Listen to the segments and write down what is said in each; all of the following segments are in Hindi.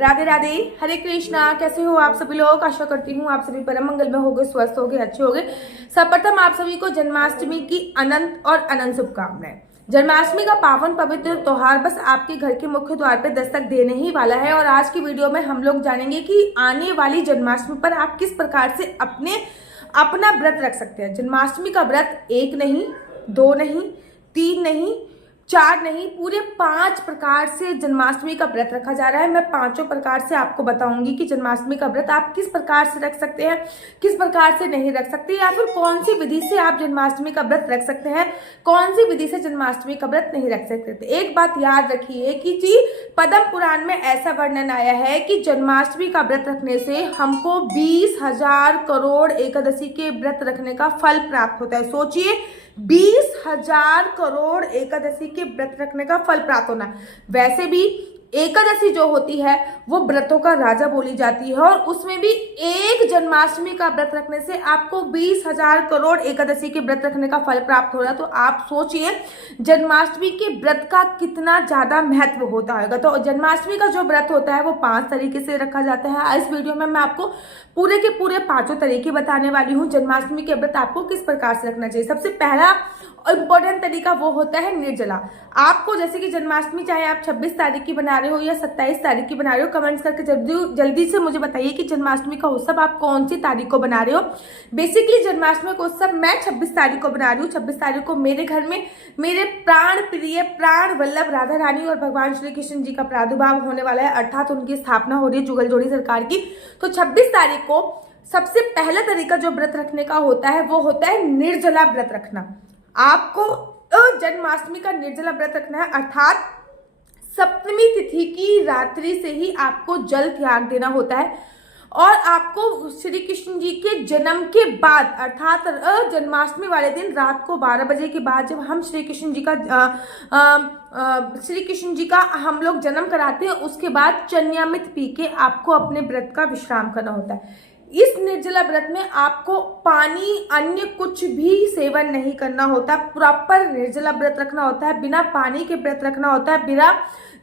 राधे राधे, हरे कृष्णा। कैसे हो आप सभी लोग? आशा करती हूँ आप सभी परम मंगल में होगे, स्वस्थ होगे, अच्छे होगे। सर्वप्रथम आप सभी को जन्माष्टमी की अनंत और अनंत शुभकामनाएं। जन्माष्टमी का पावन पवित्र त्योहार बस आपके घर के मुख्य द्वार पे दस्तक देने ही वाला है और आज की वीडियो में हम लोग जानेंगे कि आने वाली जन्माष्टमी पर आप किस प्रकार से अपना व्रत रख सकते हैं। जन्माष्टमी का व्रत 1 नहीं, 2 नहीं, 3 नहीं, 4 नहीं, पूरे 5 प्रकार से जन्माष्टमी का व्रत रखा जा रहा है। मैं 5 प्रकार से आपको बताऊंगी कि जन्माष्टमी का व्रत आप किस प्रकार से रख सकते हैं, किस प्रकार से नहीं रख सकते, या फिर कौन सी विधि से आप जन्माष्टमी का व्रत रख सकते हैं, कौन सी विधि से जन्माष्टमी का व्रत नहीं रख सकते। एक बात याद रखिए कि जी पद्म पुराण में ऐसा वर्णन आया है कि जन्माष्टमी का व्रत रखने से हमको 20,000 करोड़ एकादशी के व्रत रखने का फल प्राप्त होता है। सोचिए, 20,000 करोड़ एकादशी के व्रत रखने का फल प्राप्त होना। वैसे भी एकादशी जो होती है वो व्रतों का राजा बोली जाती है और उसमें भी एक जन्माष्टमी का व्रत रखने से आपको 20,000 करोड़ एकादशी के व्रत रखने का फल प्राप्त हो रहा है। तो आप सोचिए जन्माष्टमी के व्रत का कितना ज्यादा महत्व होता होगा। तो जन्माष्टमी का जो व्रत होता है वो 5 तरीके से रखा जाता है। इस वीडियो में मैं आपको पूरे के पूरे 5 तरीके बताने वाली हूँ जन्माष्टमी के व्रत आपको किस प्रकार से रखना चाहिए। सबसे पहला इंपॉर्टेंट तरीका वो होता है निर्जला। आपको जैसे कि जन्माष्टमी चाहे आप 26 तारीख की बना रहे हो या 27 तारीख की बना रहे हो, कमेंट्स करके जल्दी से मुझे बताइए कि जन्माष्टमी का उत्सव आप कौन सी तारीख को बना रहे हो। बेसिकली जन्माष्टमी का उत्सव मैं 26 तारीख को बना रही हूँ। 26 तारीख को मेरे घर में मेरे प्राण प्रिय प्राण वल्लभ राधा रानी और भगवान श्री कृष्ण जी का प्रादुर्भाव होने वाला है, अर्थात उनकी स्थापना हो रही है जुगल जोड़ी सरकार की। तो 26 तारीख को सबसे पहला तरीका जो व्रत रखने का होता है वो होता है निर्जला व्रत रखना। आपको जन्माष्टमी का निर्जला व्रत रखना है, अर्थात सप्तमी तिथि की रात्रि से ही आपको जल त्याग देना होता है और आपको श्री कृष्ण जी के जन्म के बाद अर्थात जन्माष्टमी वाले दिन रात को 12 बजे के बाद जब हम श्री कृष्ण जी का हम लोग जन्म कराते हैं उसके बाद चन्यामृत पी के आपको अपने व्रत का विश्राम करना होता है। इस निर्जला व्रत में आपको पानी अन्य कुछ भी सेवन नहीं करना होता। प्रॉपर निर्जला व्रत रखना होता है, बिना पानी के व्रत रखना होता है, बिना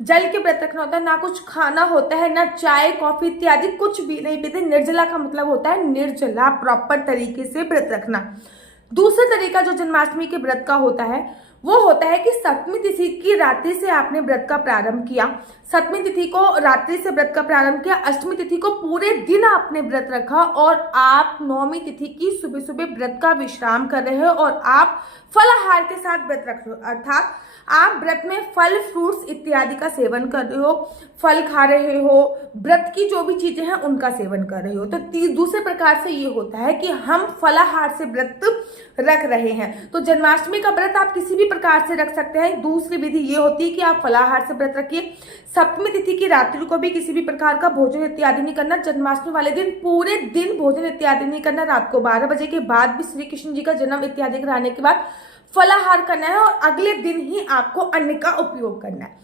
जल के व्रत रखना होता है, ना कुछ खाना होता है, ना चाय कॉफी इत्यादि कुछ भी नहीं पीते। निर्जला का मतलब होता है निर्जला, प्रॉपर तरीके से व्रत रखना। दूसरा तरीका जो जन्माष्टमी के व्रत का होता है वो होता है कि सप्तमी तिथि की रात्रि से आपने व्रत का प्रारंभ किया, सप्तमी तिथि को रात्रि से व्रत का प्रारंभ किया, अष्टमी तिथि को पूरे दिन आपने व्रत रखा और आप नौमी तिथि की सुबह सुबह व्रत का विश्राम कर रहे हो और आप फलाहार के साथ व्रत रख रहे हो, अर्थात आप व्रत में फल फ्रूट्स इत्यादि का सेवन कर रहे हो, फल खा रहे हो, व्रत की जो भी चीजें हैं उनका सेवन कर रहे हो। तो दूसरे प्रकार से ये होता है कि हम फलाहार से व्रत रख रहे हैं। तो जन्माष्टमी का व्रत आप किसी भी प्रकार से रख सकते हैं। दूसरी विधि ये होती है कि आप फलाहार से व्रत रखिए। सप्तमी तिथि की रात्रि को भी किसी भी प्रकार का भोजन इत्यादि नहीं करना। जन्माष्टमी वाले दिन पूरे दिन भोजन इत्यादि नहीं करना। रात को 12 बजे के बाद भी श्री कृष्ण जी का जन्म इत्यादि कराने के बाद फलाहार करना है और अगले दिन ही आपको अन्न का उपयोग करना है।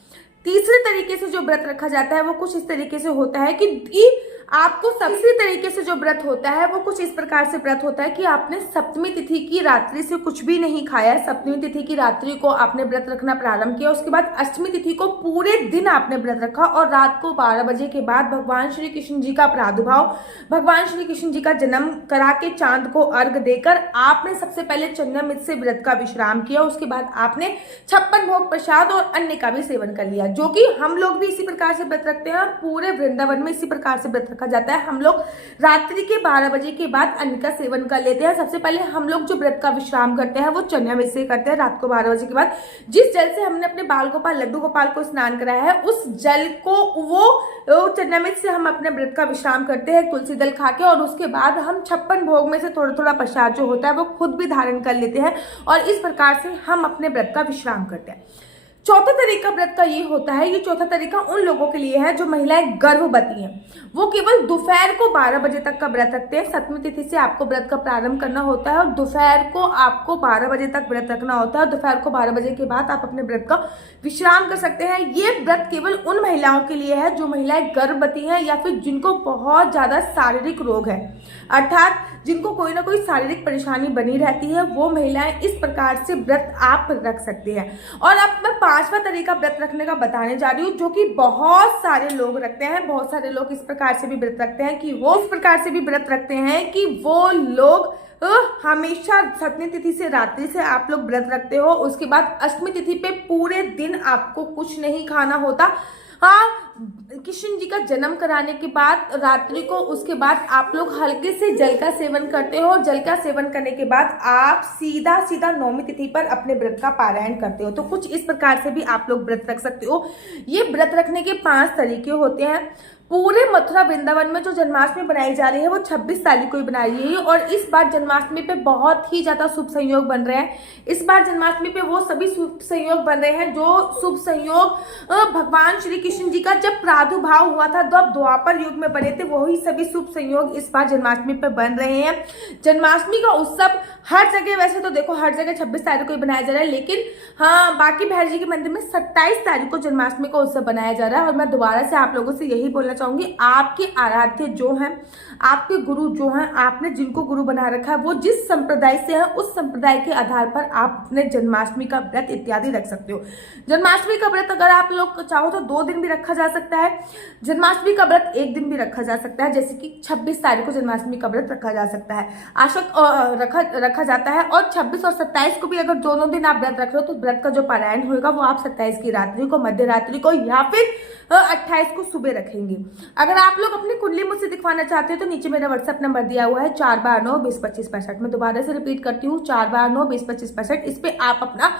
तीसरे तरीके से जो व्रत रखा जाता है वो कुछ इस तरीके से होता है कि आपको सबसे तरीके से जो व्रत होता है वो कुछ इस प्रकार से व्रत होता है कि आपने सप्तमी तिथि की रात्रि से कुछ भी नहीं खाया। सप्तमी तिथि की रात्रि को आपने व्रत रखना प्रारंभ किया, उसके बाद अष्टमी तिथि को पूरे दिन आपने व्रत रखा और रात को 12 बजे के बाद भगवान श्री कृष्ण जी का प्रादुर्भाव, भगवान श्री कृष्ण जी का जन्म करा के चांद को अर्घ देकर आपने सबसे पहले चन्यामृत से व्रत का विश्राम किया। उसके बाद आपने 56 भोग प्रसाद और अन्न का भी सेवन कर लिया, जो कि हम लोग भी इसी प्रकार से व्रत रखते हैं। पूरे वृंदावन में इसी प्रकार से व्रत रखा जाता है। हम लोग रात्रि के 12 बजे के बाद अन्न का सेवन कर लेते हैं। सबसे पहले हम लोग जो व्रत का विश्राम करते हैं वो चन्यामृत से करते हैं। रात को 12 बजे के बाद जिस जल से हमने अपने बाल गोपाल लड्डू गोपाल को स्नान कराया है उस जल को वो चन्यामृत से हम अपने व्रत का विश्राम करते हैं तुलसी दल खा के, और उसके बाद हम 56 भोग में से थोड़ा थोड़ा प्रसाद जो होता है वो खुद भी धारण कर लेते हैं और इस प्रकार से हम अपने व्रत का विश्राम करते हैं। चौथा तरीका व्रत का ये होता है, ये चौथा तरीका उन लोगों के लिए है जो महिलाएं गर्भवती हैं। वो केवल दोपहर को 12 बजे तक का व्रत रखते हैं। सप्तमी तिथि से आपको व्रत का प्रारंभ करना होता है और दोपहर को आपको 12 बजे तक व्रत रखना होता है। दोपहर को 12 बजे के बाद आप अपने व्रत का विश्राम कर सकते हैं। ये व्रत केवल उन महिलाओं के लिए है जो महिलाएं गर्भवती हैं या फिर जिनको बहुत ज्यादा शारीरिक रोग है, अर्थात जिनको कोई ना कोई शारीरिक परेशानी बनी रहती है, वो महिलाएं इस प्रकार से व्रत आप रख सकते हैं। और अब मैं 5वां तरीका व्रत रखने का बताने जा रही हूँ, जो कि बहुत सारे लोग रखते हैं। बहुत सारे लोग इस प्रकार से भी व्रत रखते हैं कि वो लोग हमेशा सप्तमी तिथि से रात्रि से आप लोग व्रत रखते हो। उसके बाद अष्टमी तिथि पे पूरे दिन आपको कुछ नहीं खाना होता। हाँ, कृष्ण जी का जन्म कराने के बाद रात्रि को, उसके बाद आप लोग हल्के से जल का सेवन करते हो। जल का सेवन करने के बाद आप सीधा नौमी तिथि पर अपने व्रत का पारायण करते हो। तो कुछ इस प्रकार से भी आप लोग व्रत रख सकते हो। ये व्रत रखने के 5 तरीके होते हैं। पूरे मथुरा वृंदावन में जो जन्माष्टमी बनाई जा रही है वो 26 तारीख को ही बनाई गई है, और इस बार जन्माष्टमी पे बहुत ही ज्यादा शुभ संयोग बन रहे हैं। इस बार जन्माष्टमी पे वो सभी शुभ संयोग बन रहे हैं जो शुभ संयोग भगवान श्री कृष्ण जी का जब प्रादुर्भाव हुआ था, जब द्वापर युग में बने थे, वही सभी शुभ संयोग इस बार जन्माष्टमी पे बन रहे हैं। जन्माष्टमी का उत्सव हर जगह, वैसे तो देखो हर जगह 26 तारीख को ही बनाया जा रहा है, लेकिन हाँ, बाकी भैरव जी के मंदिर में 27 तारीख को जन्माष्टमी का उत्सव बनाया जा रहा है। और मैं दोबारा से आप लोगों से यही बोलना चाहूंगी, आपके आराध्य जो हैं, आपके गुरु जो हैं, आपने जिनको गुरु बना रखा है, वो जिस संप्रदाय से है, उस संप्रदाय के आधार पर आप अपने जन्माष्टमी का व्रत इत्यादि रख सकते हो। जन्माष्टमी का व्रत अगर आप लोग चाहो तो 2 दिन भी रखा जा सकता है। जन्माष्टमी का व्रत 1 दिन भी रखा जा सकता है, जैसे कि 26 तारीख को जन्माष्टमी का व्रत रखा जा सकता है, रखा जाता है। और 26 और 27 को भी अगर दोनों दिन आप व्रत रख रहे हो तो व्रत का जो पारायण होगा वो आप 27 की रात्रि को, मध्य रात्रि को, या फिर 28 को सुबह रखेंगे। अगर आप लोग अपनी कुंडली मुझसे दिखवाना चाहते हो तो नीचे मेरा व्हाट्सएप नंबर दिया हुआ है 429202565। मैं दोबारा से रिपीट करती हूँ, 429202565। इस पे आप अपना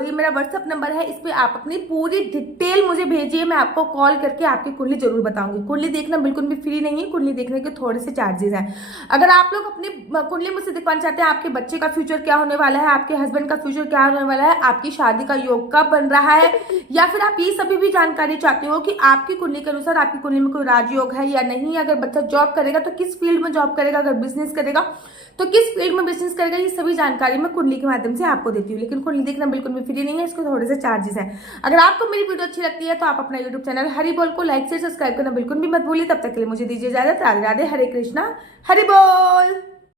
ये मेरा व्हाट्सएप नंबर है, इस पे आप अपनी पूरी डिटेल मुझे भेजिए। मैं आपको कॉल करके आपकी कुंडली जरूर बताऊंगी। कुंडली देखना बिल्कुल भी फ्री नहीं है, कुंडली देखने के थोड़े से चार्जेस हैं। अगर आप लोग अपनी कुंडली मुझसे दिखवाना चाहते हैं, आपके बच्चे का फ्यूचर क्या होने वाला है, आपके हस्बैंड का फ्यूचर क्या होने वाला है, आपकी शादी का योग कब बन रहा है, या फिर आप ये सभी भी जानकारी चाहते हो कि आपकी कुंडली के अनुसार आपकी कुंडली में कोई राजयोग है या नहीं, अगर बच्चा जॉब करेगा तो किस फील्ड में जॉब करेगा, अगर बिजनेस करेगा तो किस फील्ड में बिजनेस करेगा, ये सभी जानकारी मैं कुंडली के माध्यम से आपको देती हूँ। लेकिन कुंडली देखना बिल्कुल भी फ्री नहीं है, इसके थोड़े से चार्जेस हैं। अगर आपको मेरी वीडियो अच्छी लगती है तो आप अपना यूट्यूब चैनल हरि बोल को लाइक से सब्सक्राइब करना बिल्कुल भी मत भूलिए। तब तक के लिए मुझे दीजिए इजाजत। राधे राधे, हरे कृष्णा, हरि बोल।